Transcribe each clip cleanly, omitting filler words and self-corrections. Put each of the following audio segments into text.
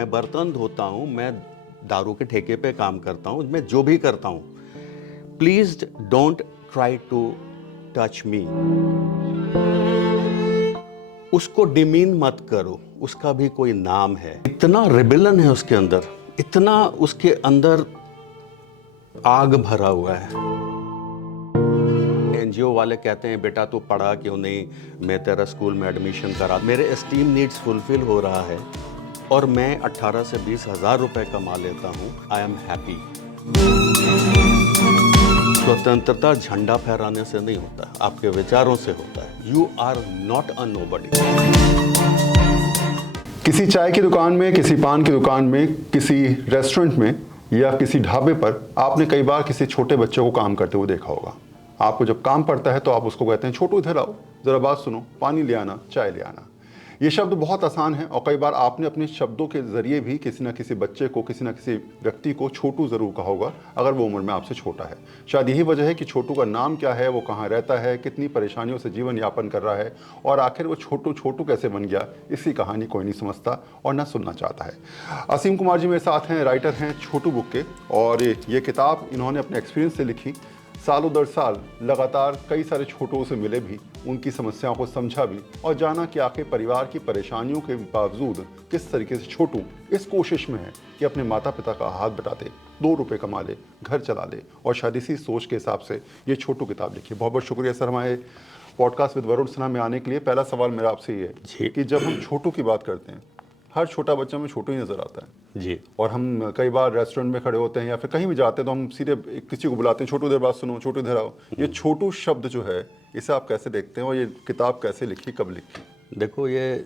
मैं बर्तन धोता हूँ, मैं दारू के ठेके पे काम करता हूँ, मैं जो भी करता हूँ, please don't try to touch me. उसको डिमीन मत करो, उसका भी कोई नाम है। इतना रिबेलन है उसके अंदर, इतना उसके अंदर आग भरा हुआ है। एनजीओ वाले कहते हैं बेटा तू पढ़ा क्यों नहीं, मैं तेरा स्कूल में एडमिशन करा। मेरे एस्टीम नीड्स फुलफिल हो रहा है और मैं 18 से 20 हज़ार रुपए कमा लेता हूँ। आई एम हैप्पी। स्वतंत्रता झंडा फहराने से नहीं होता, आपके विचारों से होता है। You are not a nobody. किसी चाय की दुकान में, किसी पान की दुकान में, किसी रेस्टोरेंट में या किसी ढाबे पर आपने कई बार किसी छोटे बच्चे को काम करते हुए देखा होगा। आपको जब काम पड़ता है तो आप उसको कहते हैं छोटू इधर आओ, जरा बात सुनो, पानी ले आना, चाय ले आना। ये शब्द बहुत आसान है और कई बार आपने अपने शब्दों के जरिए भी किसी न किसी बच्चे को, किसी न किसी व्यक्ति को छोटू जरूर कहा होगा, अगर वो उम्र में आपसे छोटा है। शायद यही वजह है कि छोटू का नाम क्या है, वो कहाँ रहता है, कितनी परेशानियों से जीवन यापन कर रहा है और आखिर वो छोटू छोटू कैसे बन गया, इसकी कहानी कोई नहीं समझता और ना सुनना चाहता है। असीम कुमार जी मेरे साथ हैं, राइटर हैं छोटू बुक के, और ये किताब इन्होंने अपने एक्सपीरियंस से लिखी। सालों दर साल लगातार कई सारे छोटों से मिले भी, उनकी समस्याओं को समझा भी और जाना कि आखिर परिवार की परेशानियों के बावजूद किस तरीके से छोटू इस कोशिश में है कि अपने माता पिता का हाथ बटा दे, 2 रुपये कमा ले, घर चला ले, और शायद इसी सोच के हिसाब से ये छोटू किताब लिखी। बहुत बहुत शुक्रिया सर हमारे पॉडकास्ट विद वरुण सिन्हा में आने के लिए। पहला सवाल मेरा आपसे ये है कि जब हम छोटू की बात करते हैं, हर छोटा बच्चा में छोटू ही नजर आता है जी। और हम कई बार रेस्टोरेंट में खड़े होते हैं या फिर कहीं भी जाते हैं तो हम सीधे किसी को बुलाते हैं, छोटू इधर बात सुनो, छोटू इधर आओ। ये छोटू शब्द जो है, इसे आप कैसे देखते हैं और ये किताब कैसे लिखी, कब लिखी? देखो, ये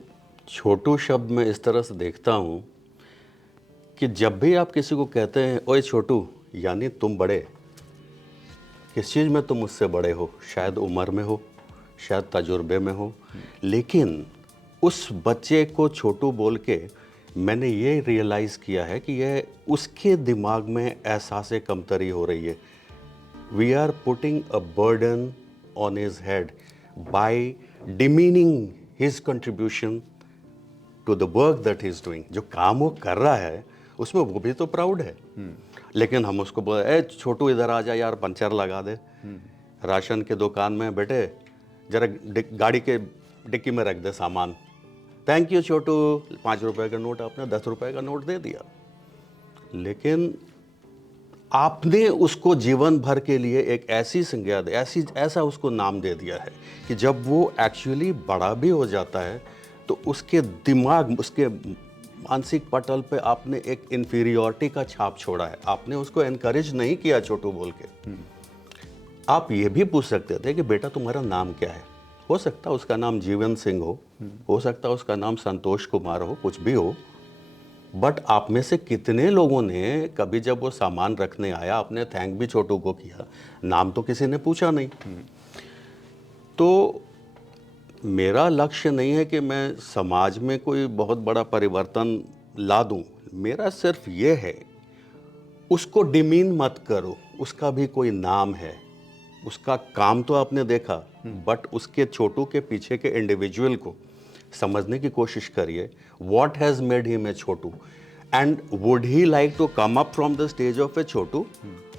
छोटू शब्द मैं इस तरह से देखता हूँ कि जब भी आप किसी को कहते हैं ओए छोटू, यानी तुम बड़े, किस चीज़ में तुम मुझसे बड़े हो, शायद उम्र में हो, शायद तजुर्बे में हो, लेकिन उस बच्चे को छोटू बोल के मैंने ये रियलाइज़ किया है कि ये उसके दिमाग में एहसास कमतरी हो रही है। We are putting a burden on his head by demeaning his contribution to the work that he is doing. जो काम वो कर रहा है उसमें वो भी तो प्राउड है, लेकिन हम उसको बोले ए छोटू इधर आ जा यार, पंचर लगा दे। राशन के दुकान में बेटे जरा गाड़ी के डिक्की में रख दे सामान, थैंक यू छोटू, 5 रुपए का नोट आपने 10 रुपए का नोट दे दिया। लेकिन आपने उसको जीवन भर के लिए एक ऐसी संज्ञा दे, ऐसा उसको नाम दे दिया है कि जब वो एक्चुअली बड़ा भी हो जाता है तो उसके दिमाग, उसके मानसिक पटल पे आपने एक इन्फीरियॉरिटी का छाप छोड़ा है। आपने उसको एनकरेज नहीं किया छोटू बोल के। आप ये भी पूछ सकते थे कि बेटा तुम्हारा नाम क्या है। हो सकता है उसका नाम जीवन सिंह हो सकता है उसका नाम संतोष कुमार हो, कुछ भी हो, बट आप में से कितने लोगों ने कभी जब वो सामान रखने आया आपने थैंक भी छोटू को किया, नाम तो किसी ने पूछा नहीं। तो मेरा लक्ष्य नहीं है कि मैं समाज में कोई बहुत बड़ा परिवर्तन ला दूं, मेरा सिर्फ ये है उसको डिमीन मत करो, उसका भी कोई नाम है, उसका काम तो आपने देखा, बट उसके छोटू के पीछे के इंडिविजुअल को समझने की कोशिश करिए। What has made him a chhotu and would he like to come up from the stage of a chhotu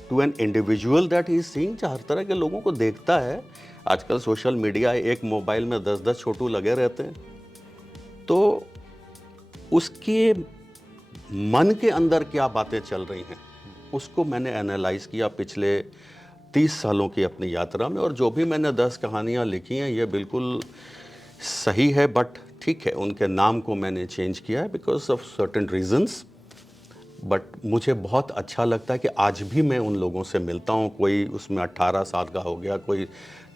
to an individual that he is seeing. हर तरह के लोगों को देखता है आजकल, सोशल मीडिया, एक मोबाइल में 10-10 छोटू लगे रहते हैं। तो उसके मन के अंदर क्या बातें चल रही हैं उसको मैंने एनालाइज किया पिछले 30 सालों की अपनी यात्रा में, और जो भी मैंने 10 कहानियाँ लिखी हैं ये बिल्कुल सही है, बट ठीक है उनके नाम को मैंने चेंज किया है because of certain reasons. But मुझे बहुत अच्छा लगता है कि आज भी मैं उन लोगों से मिलता हूँ, कोई उसमें 18 साल का हो गया, कोई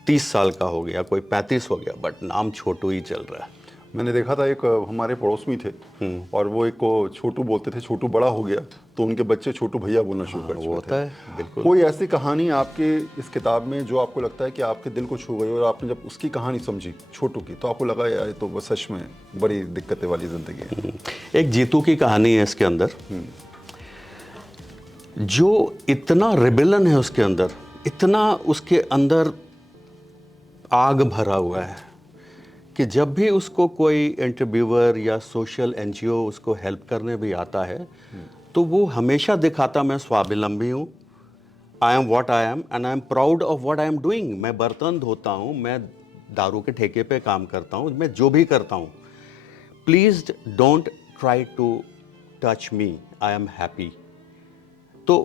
30 साल का हो गया, कोई 35 हो गया, बट नाम छोटू ही चल रहा है। मैंने देखा था एक हमारे पड़ोस में थे और वो एक को छोटू बोलते थे, छोटू बड़ा हो गया तो उनके बच्चे छोटू भैया बोलना शुरू कर चुके थे। बिल्कुल। कोई ऐसी कहानी आपके इस किताब में जो आपको लगता है कि आपके दिल को छू गई और आपने जब उसकी कहानी समझी छोटू की तो आपको लगा यार तो वो सच में बड़ी दिक्कतें वाली जिंदगी है? एक जीतू की कहानी है इसके अंदर, जो इतना रिबेलन है उसके अंदर, इतना उसके अंदर आग भरा हुआ है कि जब भी उसको कोई इंटरव्यूअर या सोशल एनजीओ उसको हेल्प करने भी आता है तो वो हमेशा दिखाता मैं स्वावलंबी हूँ, I am what I am and I am proud of what I am doing. मैं बर्तन धोता हूँ, मैं दारू के ठेके पे काम करता हूँ, मैं जो भी करता हूँ, please don't try to touch me, I am happy. तो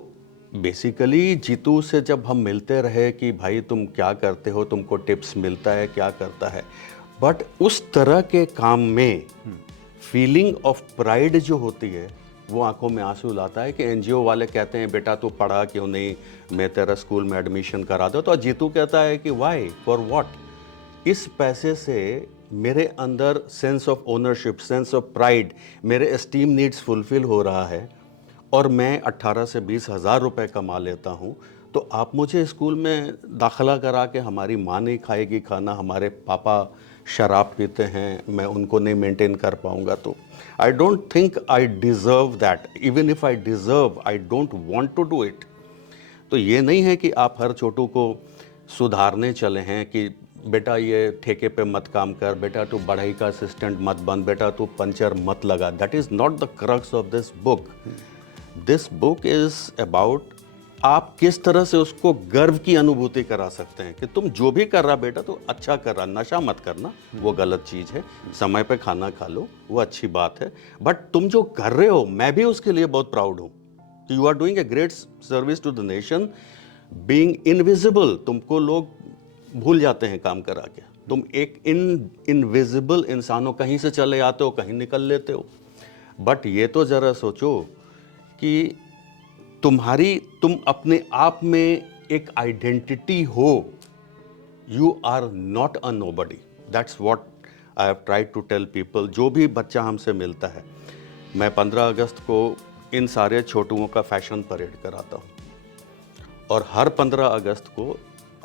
बेसिकली जीतू से जब हम मिलते रहे कि भाई तुम क्या करते हो, तुमको टिप्स मिलता है, क्या करता है, बट उस तरह के काम में फीलिंग ऑफ प्राइड जो होती है वो आंखों में आंसू लाता है कि एनजीओ वाले कहते हैं बेटा तू पढ़ा क्यों नहीं, मैं तेरा स्कूल में एडमिशन करा दो, तो जीतू कहता है कि वाई, फॉर व्हाट। इस पैसे से मेरे अंदर sense of ownership, sense of pride, मेरे एस्टीम नीड्स फुलफिल हो रहा है और मैं 18 से 20 हज़ार रुपये कमा लेता हूँ, तो आप मुझे स्कूल में दाखिला करा के हमारी माँ नहीं खाएगी खाना, हमारे पापा शराब पीते हैं, मैं उनको नहीं मेंटेन कर पाऊँगा, तो I don't think I deserve that. Even if I deserve, I don't want to do it. तो ये नहीं है कि आप हर छोटू को सुधारने चले हैं कि बेटा ये ठेके पे मत काम कर, बेटा तू बढ़ई का असिस्टेंट मत बन, बेटा तू पंचर मत लगा। That is not the crux of this book. This book is about आप किस तरह से उसको गर्व की अनुभूति करा सकते हैं कि तुम जो भी कर रहा बेटा तो अच्छा कर रहा, नशा मत करना, वो गलत चीज़ है, समय पे खाना खा लो, वो अच्छी बात है, बट तुम जो कर रहे हो मैं भी उसके लिए बहुत प्राउड हूँ। You are doing a great service to the nation, being invisible. तुमको लोग भूल जाते हैं काम करा के, तुम एक इनविजिबल इंसानों, कहीं से चले आते हो कहीं निकल लेते हो। बट ये तो ज़रा सोचो कि तुम अपने आप में एक आइडेंटिटी हो, you are not a nobody. That's what I have tried to tell people. जो भी बच्चा हमसे मिलता है, मैं 15 अगस्त को इन सारे छोटुओं का फैशन परेड कराता हूँ और हर 15 अगस्त को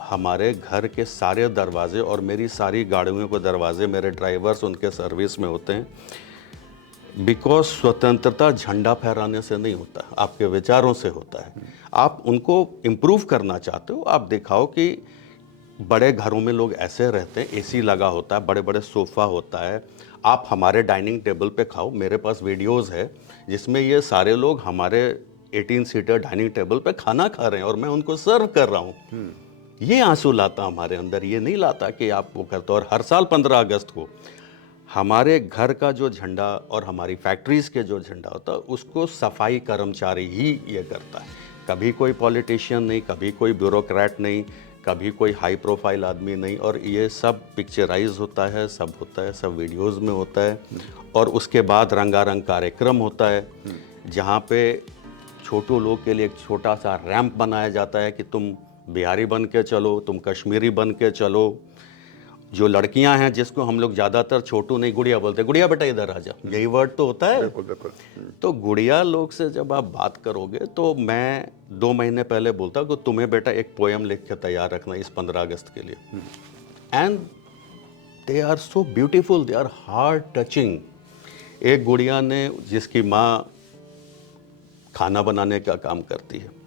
हमारे घर के सारे दरवाजे और मेरी सारी गाड़ियों के दरवाजे, मेरे ड्राइवर्स उनके सर्विस में होते हैं। बिकॉज स्वतंत्रता झंडा फहराने से नहीं होता, आपके विचारों से होता है। आप उनको इम्प्रूव करना चाहते हो, आप दिखाओ कि बड़े घरों में लोग ऐसे रहते हैं, एसी लगा होता है, बड़े बड़े सोफ़ा होता है, आप हमारे डाइनिंग टेबल पे खाओ। मेरे पास वीडियोस है जिसमें ये सारे लोग हमारे 18 सीटर डाइनिंग टेबल पे खाना खा रहे हैं और मैं उनको सर्व कर रहा हूँ। ये आंसू लाता हमारे अंदर, ये नहीं लाता कि आप वो करते हो। और हर साल 15 अगस्त को हमारे घर का जो झंडा और हमारी फैक्ट्रीज़ के जो झंडा होता है उसको सफाई कर्मचारी ही ये करता है, कभी कोई पॉलिटिशियन नहीं, कभी कोई ब्यूरोक्रेट नहीं, कभी कोई हाई प्रोफाइल आदमी नहीं। और ये सब पिक्चराइज होता है, सब होता है, सब वीडियोस में होता है। और उसके बाद रंगारंग कार्यक्रम होता है जहाँ पे छोटू लोग के लिए एक छोटा सा रैंप बनाया जाता है कि तुम बिहारी बन के चलो, तुम कश्मीरी बन के चलो। जो लड़कियां हैं जिसको हम लोग ज़्यादातर छोटू नहीं गुड़िया बोलते, गुड़िया बेटा इधर आ जा, यही वर्ड तो होता है। बिल्कुल बिल्कुल। तो गुड़िया लोग से जब आप बात करोगे तो मैं 2 महीने पहले बोलता हूँ कि तुम्हें बेटा एक पोएम लिख के तैयार रखना इस 15 अगस्त के लिए। And they are so beautiful, they are heart touching. एक गुड़िया ने, जिसकी माँ खाना बनाने का काम करती है,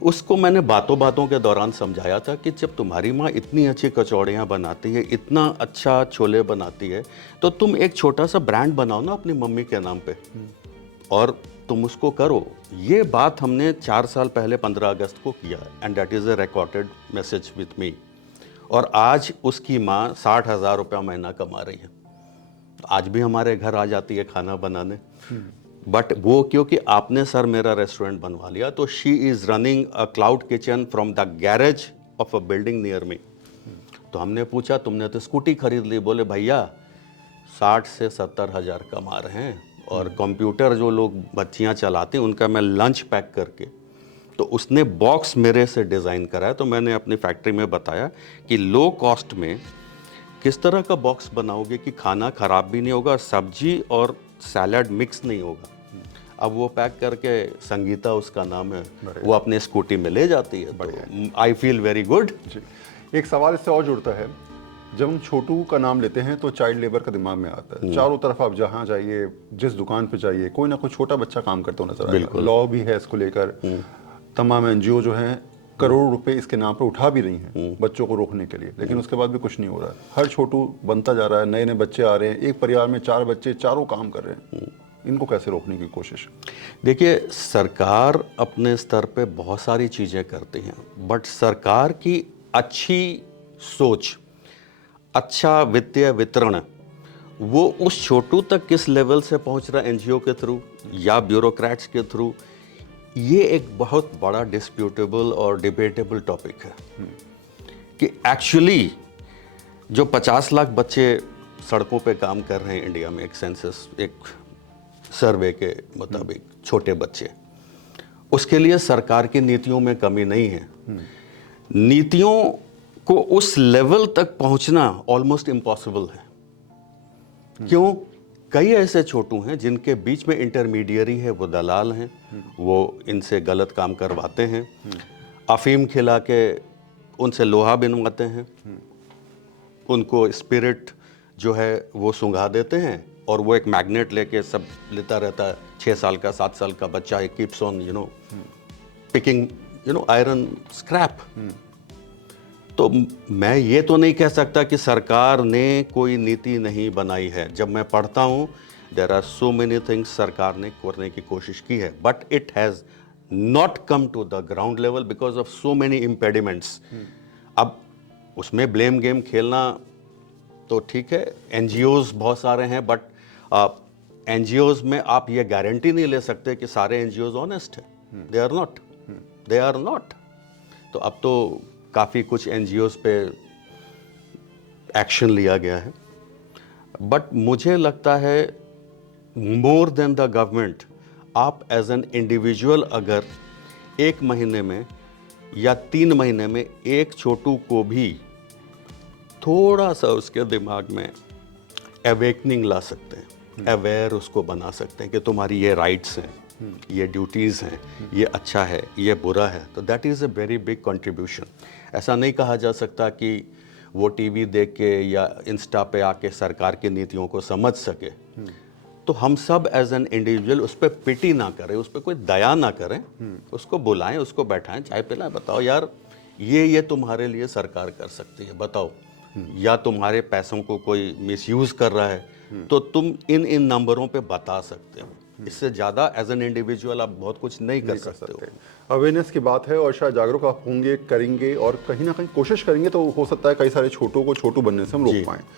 उसको मैंने बातों बातों के दौरान समझाया था कि जब तुम्हारी माँ इतनी अच्छी कचौड़ियाँ बनाती है, इतना अच्छा छोले बनाती है, तो तुम एक छोटा सा ब्रांड बनाओ ना अपनी मम्मी के नाम पे और तुम उसको करो। ये बात हमने 4 साल पहले 15 अगस्त को किया and that is a recorded message with me. और आज उसकी माँ 60,000 रुपया महीना कमा रही है, आज भी हमारे घर आ जाती है खाना बनाने। बट वो क्योंकि आपने सर मेरा रेस्टोरेंट बनवा लिया, तो she is running a cloud kitchen from the garage of a building near me. तो हमने पूछा तुमने तो स्कूटी खरीद ली, बोले भैया 60 से 70 हज़ार कमा रहे हैं और कंप्यूटर जो लोग बच्चियां चलाती हैं उनका मैं लंच पैक करके, तो उसने बॉक्स मेरे से डिज़ाइन कराया। तो मैंने अपनी फैक्ट्री में बताया कि लो कॉस्ट में किस तरह का बॉक्स बनाओगे कि खाना ख़राब भी नहीं होगा, सब्जी और सैलड मिक्स नहीं होगा। अब वो पैक करके, संगीता उसका नाम है, वो अपने स्कूटी में ले जाती है। तो आई फील वेरी गुड। जी, एक सवाल इससे और जुड़ता है, जब हम छोटू का नाम लेते हैं तो चाइल्ड लेबर का दिमाग में आता है। चारों तरफ आप जहाँ जाइए, जिस दुकान पे जाइए, कोई ना कोई छोटा बच्चा काम करता नजर आएगा। लॉ भी है इसको लेकर, तमाम एनजीओ जो हैं करोड़ रुपए इसके नाम पर उठा भी रही हैं बच्चों को रोकने के लिए, लेकिन उसके बाद भी कुछ नहीं हो रहा है। हर छोटू बनता जा रहा है, नए नए बच्चे आ रहे हैं, एक परिवार में 4 बच्चे, चारों काम कर रहे हैं। इनको कैसे रोकने की कोशिश? देखिए, सरकार अपने स्तर पे बहुत सारी चीज़ें करती हैं, बट सरकार की अच्छी सोच, अच्छा वित्तीय वितरण, वो उस छोटू तक किस लेवल से पहुंच रहा है, एनजीओ के थ्रू या ब्यूरोक्रेट्स के थ्रू, ये एक बहुत बड़ा डिस्प्यूटेबल और डिबेटेबल टॉपिक है कि एक्चुअली जो 50 लाख बच्चे सड़कों पे काम कर रहे हैं इंडिया में, एक सेंसस, एक सर्वे के मुताबिक, छोटे बच्चे, उसके लिए सरकार की नीतियों में कमी नहीं है। नीतियों को उस लेवल तक पहुंचना ऑलमोस्ट इम्पॉसिबल है। क्यों? कई ऐसे छोटू हैं जिनके बीच में इंटरमीडियरी है, वो दलाल हैं, वो इनसे गलत काम करवाते हैं, अफीम खिला के उनसे लोहा बिनवाते हैं, उनको स्पिरिट जो है वो सुंघा देते हैं, और वो एक मैग्नेट लेके सब लेता रहता है। 6 साल का, 7 साल का बच्चा है, keeps on picking iron scrap. तो मैं ये तो नहीं कह सकता कि सरकार ने कोई नीति नहीं बनाई है। जब मैं पढ़ता हूँ, there are so many things सरकार ने करने की कोशिश की है, but it has not come to the ground level because of so many impediments. अब उसमें ब्लेम गेम खेलना तो ठीक है, एनजीओज बहुत सारे हैं, बट एनजीओज में आप ये गारंटी नहीं ले सकते कि सारे एनजीओज ऑनेस्ट हैं। They are not. तो अब तो काफ़ी कुछ एनजीओज पे एक्शन लिया गया है, बट मुझे लगता है मोर देन द गवर्नमेंट, आप एज एन इंडिविजुअल अगर 1 महीने में या 3 महीने में एक छोटू को भी थोड़ा सा उसके दिमाग में अवेकनिंग ला सकते हैं, अवेयर उसको बना सकते हैं कि तुम्हारी ये राइट्स हैं, ये ड्यूटीज़ हैं, ये अच्छा है, ये बुरा है, तो that is a very big contribution. ऐसा नहीं कहा जा सकता कि वो टीवी देख के या इंस्टा पे आके सरकार की नीतियों को समझ सके। तो हम सब एज एन इंडिविजुअल उस पर पिटी ना करें, उस पर कोई दया ना करें, उसको बुलाएं, उसको बैठाएं, चाय पिलाएं, बताओ यार ये तुम्हारे लिए सरकार कर सकती है, बताओ। या तुम्हारे पैसों को कोई मिसयूज कर रहा है तो तुम इन नंबरों पे बता सकते हो। इससे ज़्यादा एज एन इंडिविजुअल आप बहुत कुछ नहीं कर सकते हो। अवेयरनेस की बात है और शायद जागरूक आप होंगे, करेंगे और कहीं ना कहीं कोशिश करेंगे तो हो सकता है कई सारे छोटों को छोटू बनने से हम रोक पाएं।